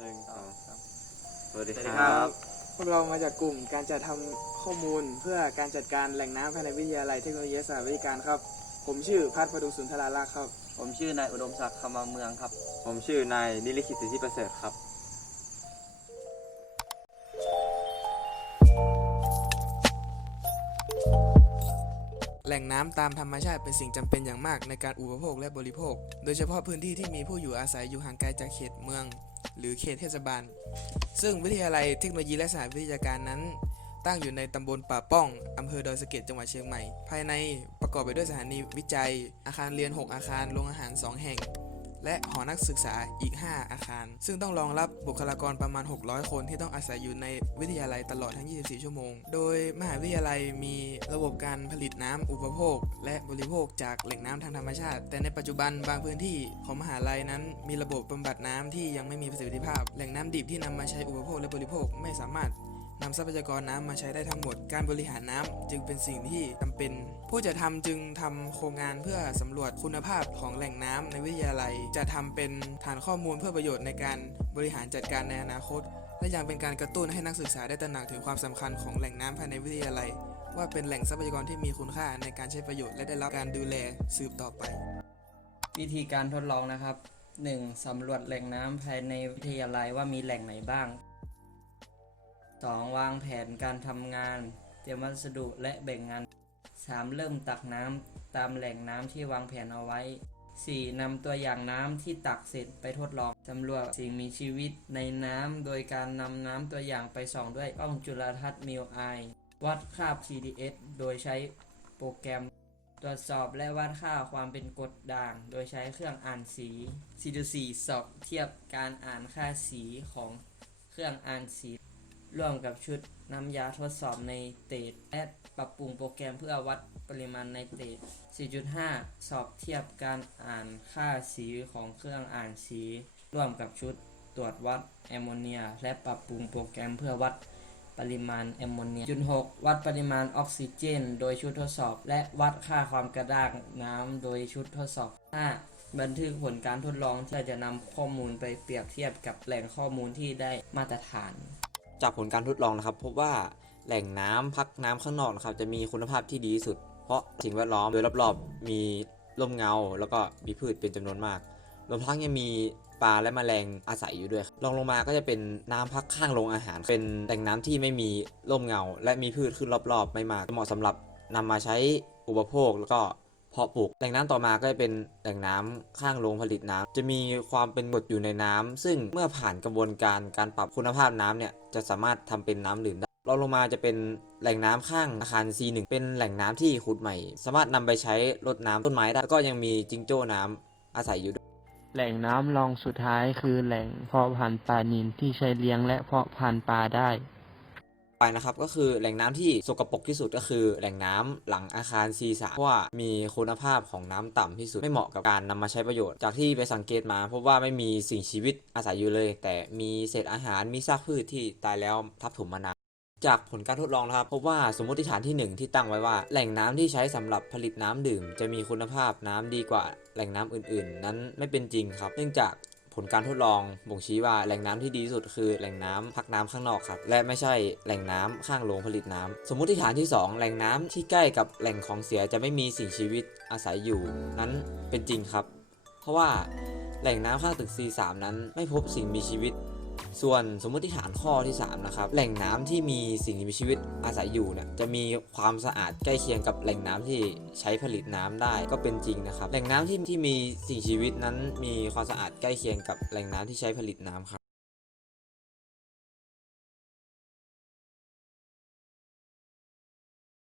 หนึ่งสองสวัสดีครับพวกเรามาจากกลุ่มการจัดทำข้อมูลเพื่อการจัดการแหล่งน้ำภายในวิทยาลัยเทคโนโลยีสารวิทยาการครับ ผมชื่อพัฒน์ประดุงสุนทรลักษ์ครับ ผมชื่อนายอุดมศักดิ์คำมาเมืองครับ ผมชื่อนายนิริขิตสิทธิประเสริฐครับ แหล่งน้ำตามธรรมชาติเป็นสิ่งจำเป็นอย่างมากในการอุปโภคและบริโภค โดยเฉพาะพื้นที่ที่มีผู้อยู่อาศัยอยู่ห่างไกลจากเขตเมือง หรือเขตเทศบาล ซึ่งวิทยาลัยเทคโนโลยีและสหวิทยาการนั้น ตั้งอยู่ในตำบลป่าป้องอำเภอดอยสะเก็ดจังหวัดเชียงใหม่ ภายในประกอบไปด้วยสถานีวิจัย อาคารเรียน 6 อาคาร โรงอาหาร 2 แห่ง และหอนักศึกษาอีก 5 อาคาร ซึ่งต้องรองรับบุคลากรประมาณ 600 คนที่ต้องอาศัยอยู่ในวิทยาลัยตลอดทั้ง 24 ชั่วโมง โดยมหาวิทยาลัยมีระบบการผลิตน้ำอุปโภค และบริโภคจากแหล่งน้ำทางธรรมชาติ แต่ในปัจจุบันบางพื้นที่ของมหาลัยนั้น มีระบบบำบัดน้ำที่ยังไม่มีประสิทธิภาพ แหล่งน้ำดิบที่นำมาใช้อุปโภคและบริโภคไม่สามารถ นำทรัพยากรน้ำมาใช้ได้ทั้งหมด การบริหารน้ำจึงเป็นสิ่งที่จำเป็น ผู้จะทำจึงทำโครงงานเพื่อสำรวจคุณภาพของแหล่งน้ำในวิทยาลัย จะทำเป็นฐานข้อมูลเพื่อประโยชน์ในการบริหารจัดการในอนาคต และยังเป็นการกระตุ้นให้นักศึกษาได้ตระหนักถึงความสำคัญของแหล่งน้ำภายในวิทยาลัย ว่าเป็นแหล่งทรัพยากรที่มีคุณค่าในการใช้ประโยชน์และได้รับการดูแลสืบต่อไป วิธีการทดลองนะครับ 1. สำรวจแหล่งน้ำภายในวิทยาลัยว่ามีแหล่งไหนบ้าง 2. วางแผนการทำงาน เตรียมวัสดุและแบ่งงาน 3. เริ่มตักน้ำตามแหล่งน้ำที่วางแผนเอาไว้ 4. นำตัวอย่างน้ำที่ตักเสร็จไปทดลองสำรวจสิ่งมีชีวิตในน้ำโดยการนำน้ำตัวอย่างไปส่องด้วยกล้องจุลทรรศน์มิวไอวัดค่า PDS โดยใช้โปรแกรม ตรวจสอบและวัดค่าความเป็นกรดด่าง โดยใช้เครื่องอ่านสี4.4สอบเทียบการอ่านค่าสีของเครื่องอ่านสี ร่วมกับชุดน้ำยาทดสอบในเตดและปรับปรุงโปรแกรมเพื่อวัดปริมาณในเตด4.5 สอบเทียบการอ่านค่าสีของเครื่องอ่านสี ร่วมกับชุดตรวจวัดแอมโมเนีย และปรับปรุงโปรแกรมเพื่อวัดปริมาณแอมโมเนียจุด6วัดปริมาณออกซิเจน โดยชุดทดสอบ และวัดค่าความกระด้างน้ำโดยชุดทดสอบ 5. บันทึกผลการทดลองที่จะนำข้อมูลไปเปรียบเทียบกับแหล่งข้อมูลที่ได้มาตรฐาน จากผลการทดลองนะครับ พบว่าแหล่งน้ำพักน้ำข้างนอกนะครับ จะมีคุณภาพที่ดีที่สุด เพราะสิ่งแวดล้อมโดยรอบๆมีร่มเงา แล้วก็มีพืชเป็นจำนวนมากรวมทั้งยังมีปลาและแมลงอาศัยอยู่ด้วยรองลงมาก็จะเป็นน้ำพักข้างโรงอาหาร เป็นแหล่งน้ำที่ไม่มีร่มเงา และมีพืชขึ้นรอบๆ ไม่มากเหมาะสำหรับนำมาใช้อุปโภคแล้วก็ พาะปลูก แหล่งน้ำต่อมาก็จะเป็นแหล่งน้ำข้างโรงผลิตน้ำจะมีความเป็นกรดอยู่ในน้ำซึ่งเมื่อผ่านกระบวนการการปรับคุณภาพน้ำเนี่ยจะสามารถทำเป็นน้ำดื่มได้รองลงมาจะเป็นแหล่งน้ำข้างอาคาร C1 เป็นแหล่งน้ำที่ขุดใหม่ สามารถนำไปใช้รดน้ำต้นไม้ได้แล้วก็ยังมีจิงโจ้น้ำอาศัยอยู่ด้วยแหล่งน้ำรองสุดท้ายคือแหล่งเพาะพันธุ์ปลานิลที่ใช้เลี้ยงและเพาะพันธุ์ปลาได้ ไปนะครับก็คือแหล่งน้ำที่สกปรกที่สุดก็คือ แหล่งน้ำหลังอาคาร C3 เพราะว่ามีคุณภาพของน้ำต่ำที่สุดไม่เหมาะกับการนำมาใช้ประโยชน์ จากที่ไปสังเกตมาพบว่าไม่มีสิ่งชีวิตอาศัยอยู่เลย แต่มีเศษอาหารมีซากพืชที่ตายแล้วทับถมมานานจากผลการทดลองนะครับพบว่าสมมติฐานที่หนึ่งที่ตั้งไว้ว่า แหล่งน้ำที่ใช้สำหรับผลิตน้ำดื่ม จะมีคุณภาพน้ำดีกว่าแหล่งน้ำอื่นๆ นั้นไม่เป็นจริงครับ เนื่องจาก ลการทดลองบ่งชี้ว่าแหล่งน้ำที่ดีที่สุดคือแหล่งน้ำพักน้ำข้างนอกครับและไม่ใช่แหล่งน้ำข้างโรงผลิตน้ำสมมุติฐานที่ 2 แหล่งน้ำที่ใกล้กับแหล่งของเสียจะไม่มีสิ่งชีวิตอาศัยอยู่ นั้นเป็นจริงครับ เพราะว่าแหล่งน้ำข้างตึก C3 นั้นไม่พบสิ่งมีชีวิต ส่วนสมมติฐานข้อที่ 3 นะครับ แหล่งน้ำที่มีสิ่งมีชีวิตอาศัยอยู่เนี่ยจะมีความสะอาดใกล้เคียงกับแหล่งน้ำที่ใช้ผลิตน้ำได้ก็เป็นจริงนะครับ แหล่งน้ำที่ที่มีสิ่งชีวิตนั้นมีความสะอาดใกล้เคียงกับแหล่งน้ำที่ใช้ผลิตน้ำครับ